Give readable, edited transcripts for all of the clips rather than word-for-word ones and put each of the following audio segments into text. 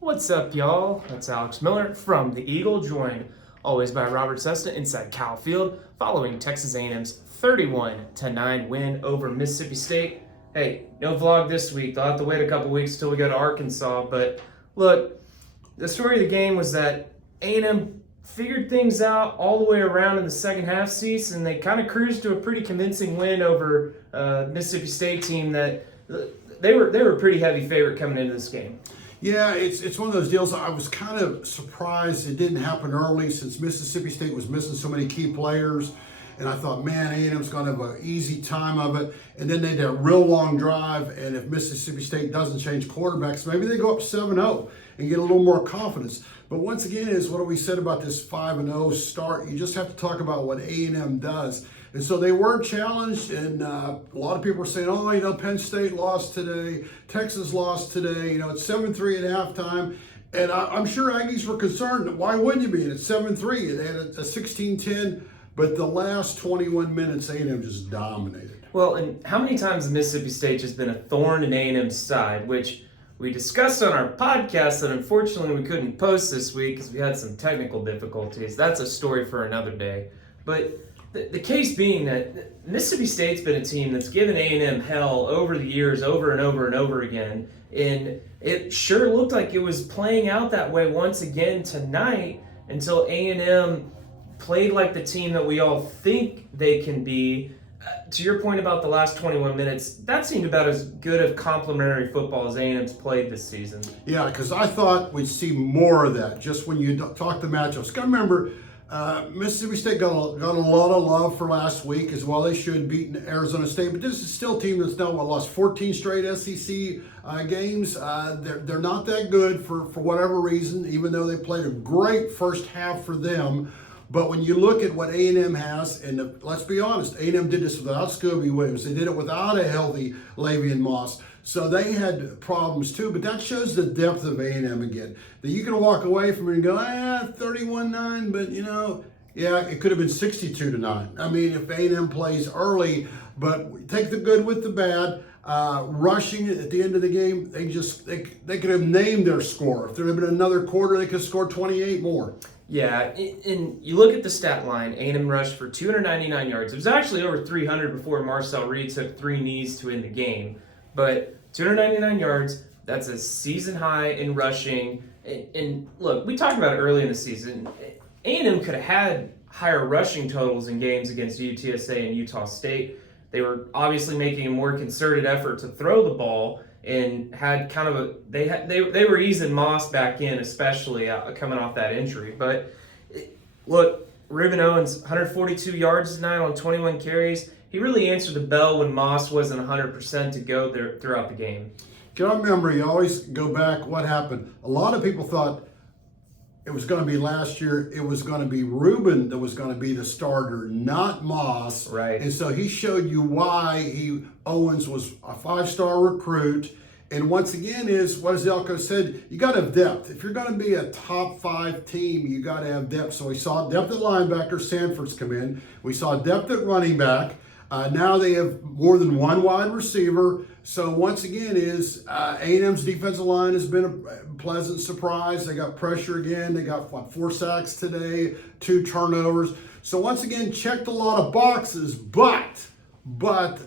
What's up, y'all? That's Alex Miller from the Eagle, joined always by Robert Sesta inside Cal Field, following Texas A&M's 31-9 win over Mississippi State. Hey, no vlog this week. They'll have to wait a couple weeks until we go to Arkansas. But look, the story of the game was that A&M figured things out all the way around in the second half, Cease, and they kind of cruised to a pretty convincing win over Mississippi State team that they were a pretty heavy favorite coming into this game. Yeah, it's one of those deals. I was kind of surprised it didn't happen early since Mississippi State was missing so many key players. And I thought, man, A&M's going to have an easy time of it. And then they did a real long drive. And if Mississippi State doesn't change quarterbacks, maybe they go up 7-0 and get a little more confidence. But once again, is what we said about this 5-0 start. You just have to talk about what A&M does. And so they were challenged, and a lot of people were saying, oh, Penn State lost today, Texas lost today, it's 7-3 at halftime. And I'm sure Aggies were concerned. Why wouldn't you be? And it's 7-3. They had a 16-10, but the last 21 minutes, A&M just dominated. Well, and how many times has Mississippi State just been a thorn in A&M's side, which we discussed on our podcast that unfortunately we couldn't post this week because we had some technical difficulties. That's a story for another day. But the case being that Mississippi State's been a team that's given A&M hell over the years, over and over and over again, and it sure looked like it was playing out that way once again tonight until A&M played like the team that we all think they can be. To your point about the last 21 minutes, that seemed about as good of complimentary football as A&M's played this season. Yeah, because I thought we'd see more of that just when you talk the matchups. Got to remember, Mississippi State got a lot of love for last week as well. They should beat Arizona State, but this is still a team that's now lost 14 straight SEC games. They're not that good for whatever reason, even though they played a great first half for them. But when you look at what A&M has, and let's be honest, A&M did this without Scooby Williams. They did it without a healthy Lavian Moss. So they had problems too, but that shows the depth of A&M again. That you can walk away from it and go, 31-9, but yeah, it could have been 62-9. I mean, if A&M plays early, but take the good with the bad. Rushing at the end of the game, they could have named their score. If there had been another quarter, they could have scored 28 more. Yeah, and you look at the stat line, A&M rushed for 299 yards. It was actually over 300 before Marcel Reed took 3 knees to end the game. But 299 yards, that's a season high in rushing. And look, we talked about it early in the season. A&M could have had higher rushing totals in games against UTSA and Utah State. They were obviously making a more concerted effort to throw the ball and had kind of they were easing Moss back in, especially coming off that injury. But look, Reuben Owens, 142 yards tonight on 21 carries. He really answered the bell when Moss wasn't 100% to go there throughout the game. Can I remember, you always go back, what happened? A lot of people thought it was going to be last year, it was going to be Reuben that was going to be the starter, not Moss. Right. And so he showed you why Owens was a 5-star recruit. And once again is, what as Elko said, you got to have depth. If you're going to be a top 5 team, you got to have depth. So we saw depth at linebacker, Sanford's come in. We saw depth at running back. Now they have more than one wide receiver. So once again is A&M's defensive line has been a pleasant surprise. They got pressure again. They got 4 sacks today, 2 turnovers. So once again, checked a lot of boxes, but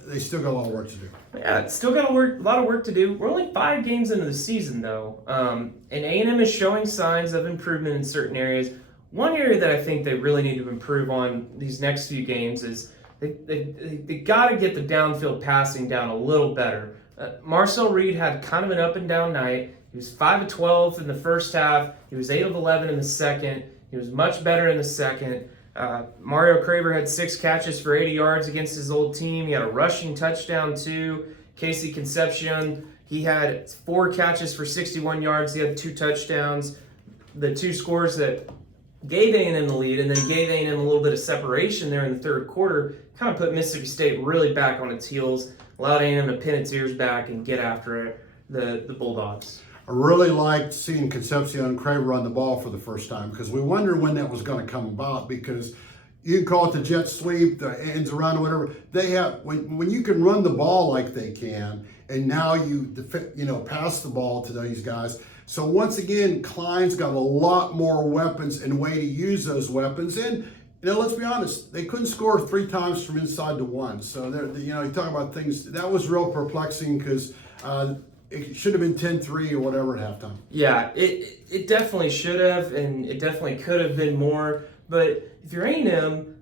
they still got a lot of work to do. Yeah, it's still got a lot of work to do. We're only 5 games into the season, though, and A&M is showing signs of improvement in certain areas. One area that I think they really need to improve on these next few games is they got to get the downfield passing down a little better. Marcel Reed had kind of an up and down night. He was 5 of 12 in the first half. He was 8 of 11 in the second. He was much better in the second. Mario Craver had 6 catches for 80 yards against his old team. He had a rushing touchdown too. Casey Concepcion, he had 4 catches for 61 yards. He had 2 touchdowns. The 2 scores that gave A&M the lead and then gave A&M a little bit of separation there in the third quarter kind of put Mississippi State really back on its heels, allowed A&M to pin its ears back and get after the Bulldogs. I really liked seeing Concepcion and Craver run the ball for the first time because we wondered when that was going to come about because you can call it the jet sweep, the ends around, or whatever. They have when you can run the ball like they can and now you pass the ball to these guys. So once again, Klein's got a lot more weapons and way to use those weapons. And let's be honest, they couldn't score 3 times from inside to 1. So you talk about things that was real perplexing because it should have been 10-3 or whatever at halftime. Yeah, it definitely should have, and it definitely could have been more. But if you're A&M,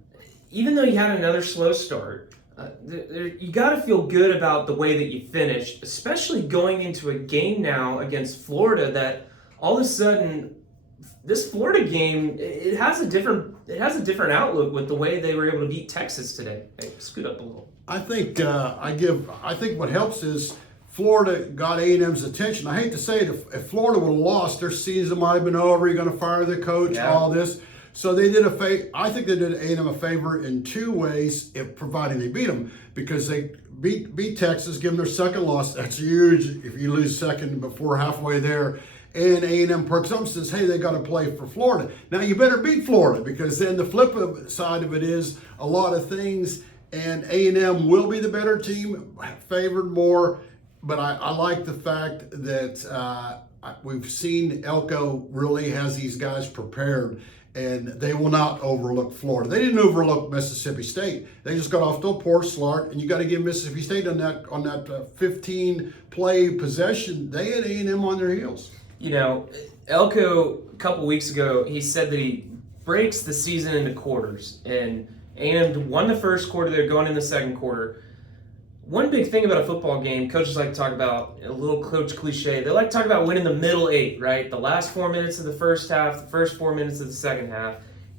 even though you had another slow start, you got to feel good about the way that you finished, especially going into a game now against Florida that all of a sudden this Florida game it has a different outlook with the way they were able to beat Texas today. Hey, scoot up a little. I think what helps is Florida got A&M's attention. I hate to say it, if Florida would have lost, their season might have been over. You're going to fire the coach, all this. So they did I think they did A&M a favor in 2 ways, providing they beat them, because they beat Texas, give them their second loss. That's huge if you lose second before halfway there. And A&M perks up and says, hey, they got to play for Florida. Now you better beat Florida, because then the flip side of it is a lot of things, and A&M will be the better team, favored more. But I like the fact that we've seen Elko really has these guys prepared, and they will not overlook Florida. They didn't overlook Mississippi State. They just got off to a poor start, and you got to give Mississippi State on that 15-play possession. They had A&M on their heels. Elko a couple weeks ago, he said that he breaks the season into quarters, and A&M won the first quarter. They're going in the second quarter. One big thing about a football game, coaches like to talk about, a little coach cliche, they like to talk about winning the middle 8, right? The last 4 minutes of the first half, the first 4 minutes of the second half.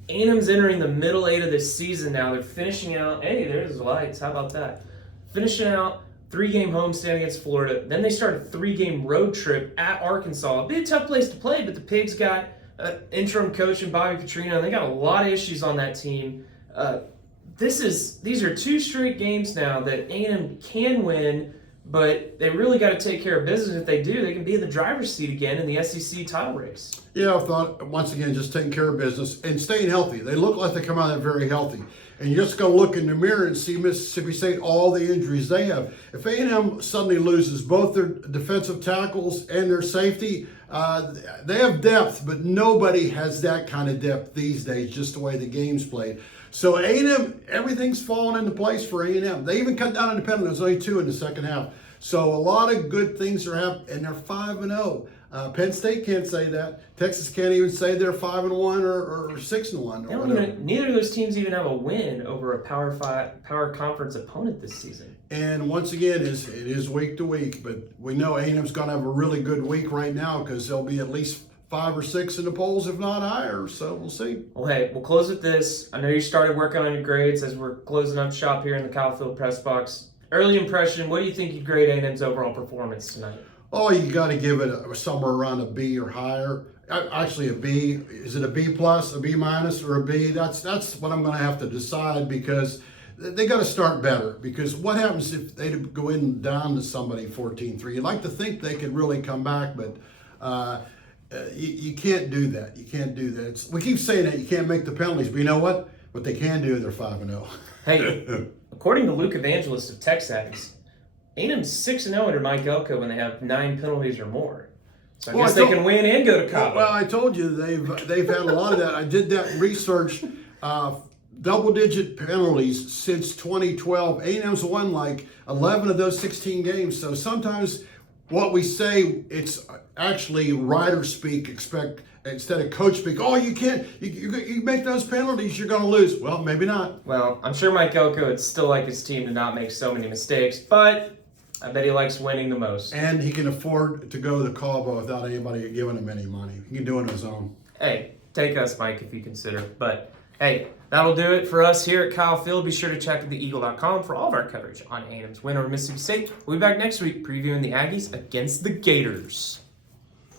A&M's entering the middle 8 of this season now. They're finishing out, hey, there's the lights, how about that? Finishing out 3-game homestand against Florida. Then they start a 3-game road trip at Arkansas. It'd be a tough place to play, but the Pigs got interim coach and Bobby Petrino, and they got a lot of issues on that team. These are 2 straight games now that A&M can win, but they really got to take care of business. If they do, they can be in the driver's seat again in the SEC title race. Yeah, I thought, once again, just taking care of business and staying healthy. They look like they come out of there very healthy. And you just got to look in the mirror and see Mississippi State, all the injuries they have. If A&M suddenly loses both their defensive tackles and their safety, they have depth, but nobody has that kind of depth these days, just the way the game's played. So A&M, everything's fallen into place for A&M. They even cut down on the penalties. There's only 2 in the second half. So a lot of good things are happening, and they're 5-0. Penn State can't say that. Texas can't even say they're 5-1 or 6-1. Neither of those teams even have a win over a Power Conference opponent this season. And once again, it is week to week, but we know A&M's going to have a really good week right now because they'll be at least 5 or 6 in the polls, if not higher. So we'll see. Well, hey, we'll close with this. I know you started working on your grades as we're closing up shop here in the Kyle Field press box. Early impression, what do you think you grade A&M's overall performance tonight? Oh, you got to give it somewhere around a B or higher. Actually, a B. Is it a B plus, a B minus, or a B? That's what I'm going to have to decide, because they got to start better. Because what happens if they go in down to somebody 14-3? You'd like to think they could really come back, but you can't do that. You can't do that. We keep saying that you can't make the penalties, but you know what? What they can do, they're 5-0. Hey, according to Luke Evangelist of Texas A&M's 6-0 under Mike Elko when they have 9 penalties or more. So I guess they can win and go to Cabo. Well, I told you they've had a lot of that. I did that research. Double-digit penalties since 2012. A&M's won like 11 of those 16 games. So sometimes what we say, it's actually writer speak. Instead of coach speak. Oh, you can't. You make those penalties, you're going to lose. Well, maybe not. Well, I'm sure Mike Elko would still like his team to not make so many mistakes, but I bet he likes winning the most. And he can afford to go to Cabo without anybody giving him any money. He can do it on his own. Hey, take us, Mike, if you consider. But, hey, that'll do it for us here at Kyle Field. Be sure to check theeagle.com for all of our coverage on A&M's win over Mississippi State. We'll be back next week previewing the Aggies against the Gators.